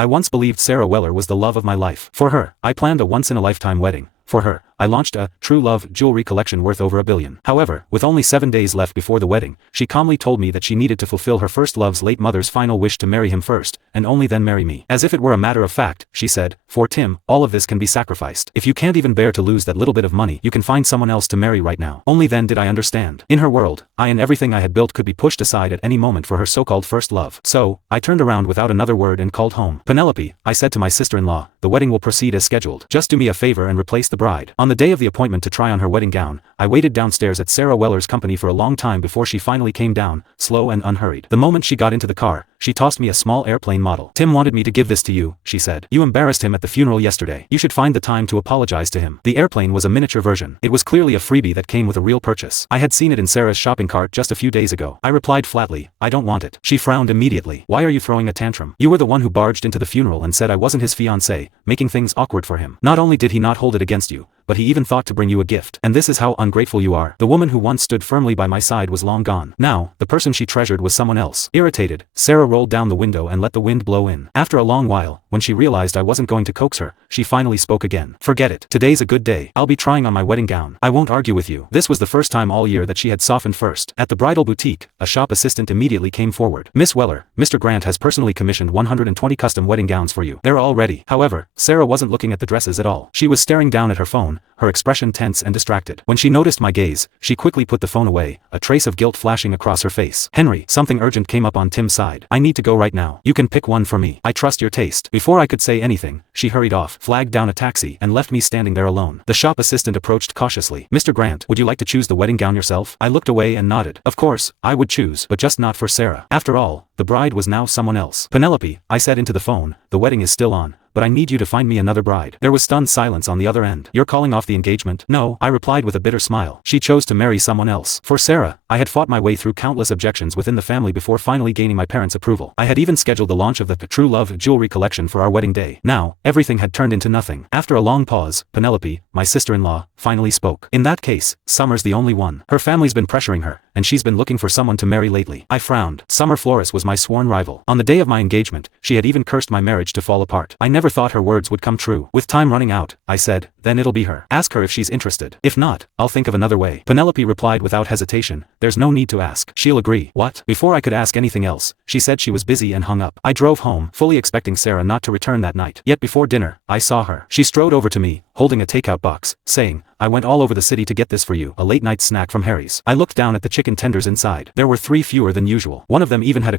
I once believed Sarah Weller was the love of my life. For her, I planned a once-in-a-lifetime wedding. For her, I launched a true love jewelry collection worth over $1 billion. However, with only 7 days left before the wedding, she calmly told me that she needed to fulfill her first love's late mother's final wish to marry him first, and only then marry me. As if it were a matter of fact, she said, for Tim, all of this can be sacrificed. If you can't even bear to lose that little bit of money, you can find someone else to marry right now. Only then did I understand. In her world, I and everything I had built could be pushed aside at any moment for her so-called first love. So, I turned around without another word and called home. Penelope, I said to my sister-in-law, the wedding will proceed as scheduled. Just do me a favor and replace the bride. On the day of the appointment to try on her wedding gown, I waited downstairs at Sarah Weller's company for a long time before she finally came down, slow and unhurried. The moment she got into the car, she tossed me a small airplane model. Tim wanted me to give this to you, she said. You embarrassed him at the funeral yesterday. You should find the time to apologize to him. The airplane was a miniature version. It was clearly a freebie that came with a real purchase. I had seen it in Sarah's shopping cart just a few days ago. I replied flatly, I don't want it. She frowned immediately. Why are you throwing a tantrum? You were the one who barged into the funeral and said I wasn't his fiancé, making things awkward for him. Not only did he not hold it against you, but he even thought to bring you a gift. And this is how ungrateful you are. The woman who once stood firmly by my side was long gone. Now, the person she treasured was someone else. Irritated, Sarah rolled down the window and let the wind blow in. After a long while, when she realized I wasn't going to coax her, she finally spoke again. Forget it. Today's a good day. I'll be trying on my wedding gown. I won't argue with you. This was the first time all year that she had softened first. At the bridal boutique, a shop assistant immediately came forward. Miss Weller, Mr. Grant has personally commissioned 120 custom wedding gowns for you. They're all ready. However, Sarah wasn't looking at the dresses at all. She was staring down at her phone, her expression tense and distracted. When she noticed my gaze, she quickly put the phone away, a trace of guilt flashing across her face. Henry, something urgent came up on Tim's side. I need to go right now. You can pick one for me. I trust your taste. Before I could say anything, she hurried off, flagged down a taxi, and left me standing there alone. The shop assistant approached cautiously. Mr. Grant, would you like to choose the wedding gown yourself? I looked away and nodded. Of course, I would choose, but just not for Sarah. After all, the bride was now someone else. Penelope, I said into the phone, the wedding is still on, but I need you to find me another bride. There was stunned silence on the other end. You're calling off the engagement? No, I replied with a bitter smile. She chose to marry someone else. For Sarah, I had fought my way through countless objections within the family before finally gaining my parents' approval. I had even scheduled the launch of the True Love jewelry collection for our wedding day. Now, everything had turned into nothing. After a long pause, Penelope, my sister-in-law, finally spoke. In that case, Summer's the only one. Her family's been pressuring her, and she's been looking for someone to marry lately. I frowned. Summer Flores was my sworn rival. On the day of my engagement, she had even cursed my marriage to fall apart. I never thought her words would come true. With time running out, I said, then it'll be her. Ask her if she's interested. If not, I'll think of another way. Penelope replied without hesitation, there's no need to ask. She'll agree. What? Before I could ask anything else, she said she was busy and hung up. I drove home, fully expecting Sarah not to return that night. Yet before dinner, I saw her. She strode over to me, holding a takeout box, saying, I went all over the city to get this for you, a late-night snack from Harry's. I looked down at the chicken tenders inside. There were 3 fewer than usual. One of them even had a